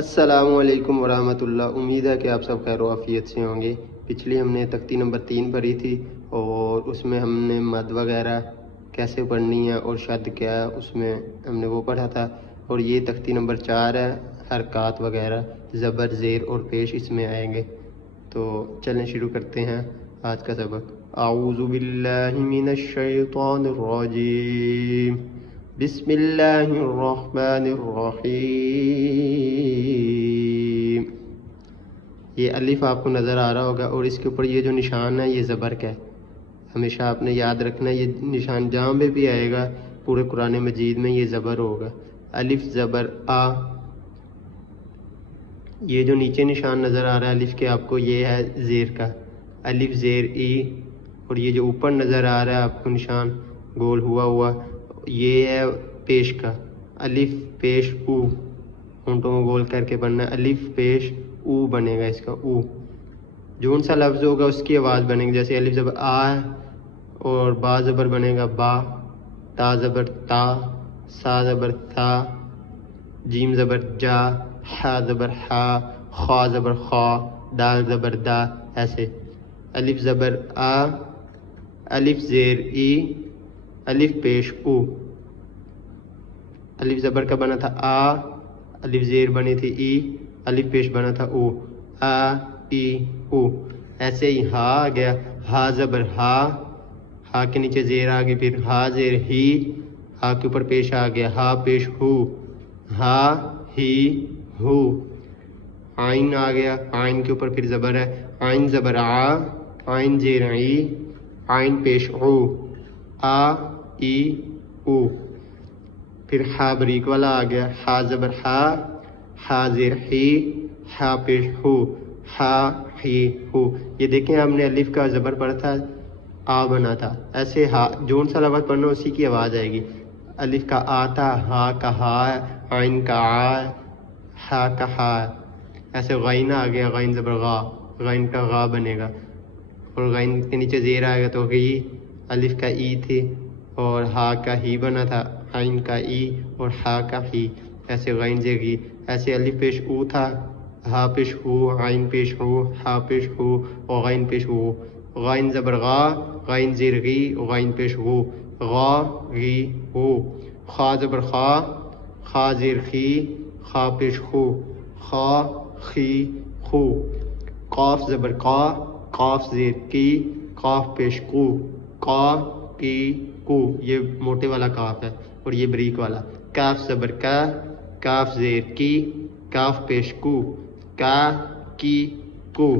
السلام علیکم ورحمۃ اللہ۔ امید ہے کہ آپ سب خیر و عافیت سے ہوں گے۔ پچھلی ہم نے تختی نمبر 3 پڑھی تھی اور اس میں ہم نے مد وغیرہ کیسے پڑھنی ہے اور شد کیا ہے اس میں ہم نے وہ پڑھا تھا، اور یہ تختی نمبر 4 ہے، حرکات وغیرہ زبر زیر اور پیش اس میں آئیں گے۔ تو چلیں شروع کرتے ہیں آج کا سبق۔ اعوذ باللہ من الشیطان الرجیم، بسم اللہ الرحمن الرحیم۔ یہ الف آپ کو نظر آ رہا ہوگا اور اس کے اوپر یہ جو نشان ہے یہ زبر کا ہے، ہمیشہ آپ نے یاد رکھنا ہے۔ یہ نشان جہاں پہ بھی آئے گا پورے قرآن مجید میں یہ زبر ہوگا۔ الف زبر آ، یہ جو نیچے نشان نظر آ رہا ہے الف کے آپ کو، یہ ہے زیر کا، الف زیر ای، اور یہ جو اوپر نظر آ رہا ہے آپ کو نشان گول ہوا ہوا، یہ ہے پیش کا، الف پیش او، ہونٹوں کو گول کر کے پڑھنا ہے، الف پیش او بنے گا اس کا، او جون سا لفظ ہوگا اس کی آواز بنے گی، جیسے الف زبر آ ہے اور با زبر بنے گا با، تا زبر تا، سا زبر تھا، جیم زبر جا، حا زبر حا، خا زبر خا، دال زبر دا، ایسے۔ الف زبر آ، الف زیر ای، الف پیش او، الف زبر کا بنا تھا آ، الف زیر بنی تھی ای، الف پیش بنا تھا او، آ ای او۔ ایسے ہی ہا آ گیا، ہا زبر ہا، ہا کے نیچے زیر آ گئی، پھر ہا زیر ہی، ہا کے اوپر پیش آ گیا، ہا پیش ہو، ہا ہی ہو۔ آئین آ گیا، آئین کے اوپر پھر زبر ہے، آئین زبر آ، آئین زیر ای، آئین پیش او، آ ای او۔ پھر ہا بریک والا آ گیا، ہا زبر ہا، ہا زیر ہی، ہا پیش ہو، ہا ہی ہو۔ یہ دیکھیں ہم نے الف کا زبر پڑھا تھا، آ بنا تھا، ایسے ہا جون سا لفظ پڑھنا اسی کی آواز آئے گی۔ الف کا آ تھا، ہا کا ہا ہے، عین کا آ ہے، ہا کا ہا ہے۔ ایسے غین آ گیا، غین زبر غا، غین کا غا بنے گا، اور غین کے نیچے زیر آئے گا تو غی، الف کا ای تھی اور ہا کا ہی بنا تھا، عین کا ای اور ہا کا ہی، ایسے غین زیر غی۔ ایسے الف پیش او تھا، ہا پیش ہو، عین پیش ہو، ہا پیش ہو اور غین پیش ہو۔ غین زبر غا، غین زیر غی، غین پیش ہو، غا غی ہو۔ خا زبر خا، خا زیر خی، خا پیش ہو، خا خی خو۔ قاف زبر قا، قاف زیر کی، قاف پیش کو، قا کی کو، یہ موٹے والا قاف ہے اور یہ بریک والا۔ کاف زبر کا، کاف زیر کی، کاف پیش کو، کا کی کو۔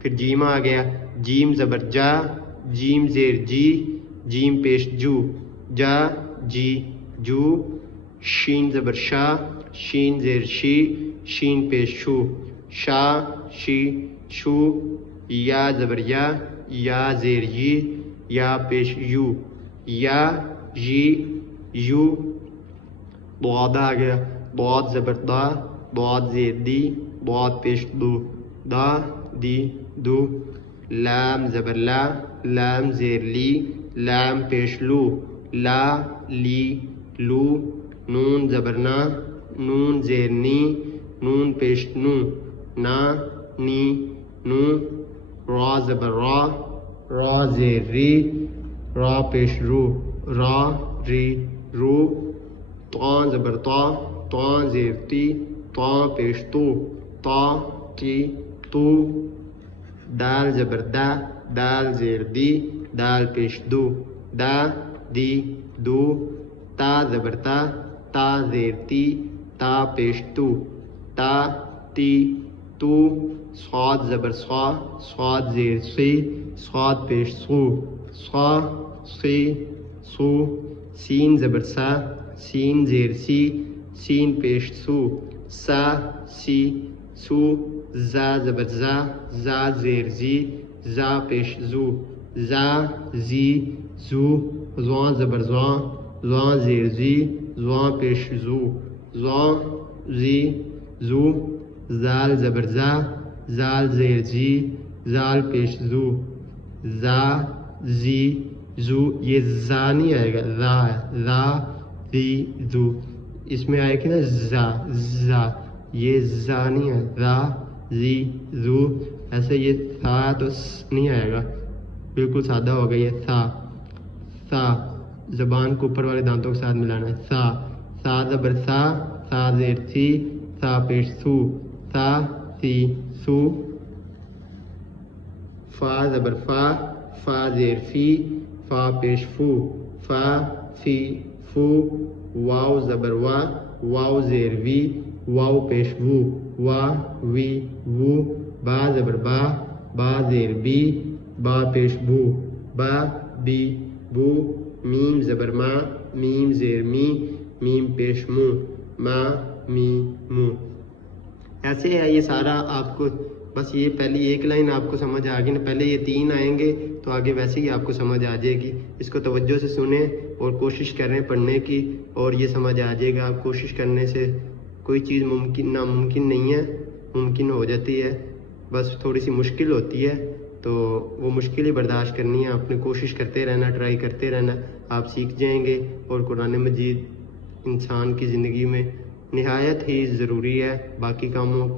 پھر جیم آ گیا، جیم زبر جا، جیم زیر جی، جیم پیش جو، جا جی جو۔ شین زبر شا، شین زیر شی، شین پیش شو، شا شی شو۔ یا زبر یا، یا زیر یی، یا پیش یو، یا یی یو۔ ضاد آ گیا، ضاد زبر دا، ضاد زیر دی، ضاد پیش دو، دا دی دو۔ لام زبر لا، لام زیر لی، لام پیش لو، لا لی لو۔ نون زبر نا، نون زیر نی، نون پیش نو، نا نی نو۔ را زبر را، را زیر ری، را پیش رو، را ری رو۔ طا زبر طا، طا زیر تی، طا پیش تو، طا تی تو۔ دال زبر دا، دال زیر دی، دال پیش دو، دا دی دو۔ تا زبر تا، تا زیر تی، تا پیش تو، تا تی تو۔ صاد زبر صا، صاد زیر سی، صاد پیش سو، صا سی سو۔ سین زبر سا، سین زیر سی، سین پیش سو، سا سی سو۔ زا زبر زا، زا زیر زی، زا پیش زو، زا زی زو۔ زواں زبر زواں، زواں زیر زی، زواں پیش زو، زواں زی زو۔ زال زبر زا، زال زیر زی، زال پیش زو، زا زی زو۔ یہ زا نہیں آئے گا، زا ہے، زا زی زو۔ اس میں آئے گی نا زا، زا یہ زا نہیں ہے، را زی زو، ایسے یہ تھا تو نہیں آئے گا، بالکل سادہ ہو گئی ہے سا، سا زبان کو اوپر والے دانتوں کے ساتھ ملانا ہے، سا، سا زبر سا، سا زیر سی، سا پیش سو، سا سی سو، فا زبر فا، فا زیر فی، فا پیش فو، فا فی فو، واو زبر وا، واو زیر وی، واو پیش وو، وا وی وو، با زبر با، با زیر بی، با پیش بو، با بی بو، میم زبر ما، میم زیر می، میم پیش مو، ما می مو۔ ایسے ہے یہ سارا آپ کو، بس یہ پہلی ایک لائن آپ کو سمجھ آ گئی نا، پہلے یہ 3 آئیں گے تو آگے ویسے ہی آپ کو سمجھ آ جائے گی۔ اس کو توجہ سے سنیں اور کوشش کریں پڑھنے کی، اور یہ سمجھ آ جائے گا۔ آپ کوشش کرنے سے کوئی چیز ناممکن نہیں ہے، ممکن ہو جاتی ہے، بس تھوڑی سی مشکل ہوتی ہے، تو وہ مشکل ہی برداشت کرنی ہے، آپ نے کوشش کرتے رہنا، ٹرائی کرتے رہنا، آپ سیکھ جائیں گے۔ اور قرآن مجید انسان کی زندگی میں نہایت ہی ضروری ہے، باقی کاموں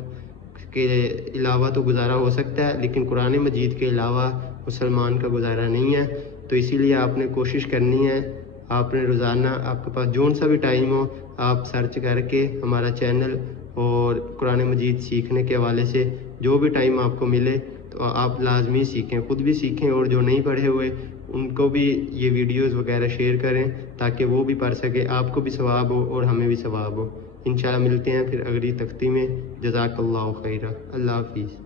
کے علاوہ تو گزارا ہو سکتا ہے، لیکن قرآن مجید کے علاوہ مسلمان کا گزارا نہیں ہے، تو اسی لیے آپ نے کوشش کرنی ہے۔ آپ نے روزانہ آپ کے پاس جون سا بھی ٹائم ہو، آپ سرچ کر کے ہمارا چینل اور قرآن مجید سیکھنے کے حوالے سے جو بھی ٹائم آپ کو ملے تو آپ لازمی سیکھیں، خود بھی سیکھیں، اور جو نہیں پڑھے ہوئے ان کو بھی یہ ویڈیوز وغیرہ شیئر کریں تاکہ وہ بھی پڑھ سکے، آپ کو بھی ثواب ہو اور ہمیں بھی ثواب ہو۔ انشاءاللہ ملتے ہیں پھر اگلی تختی میں۔ جزاک اللہ خیرہ، اللہ حافظ۔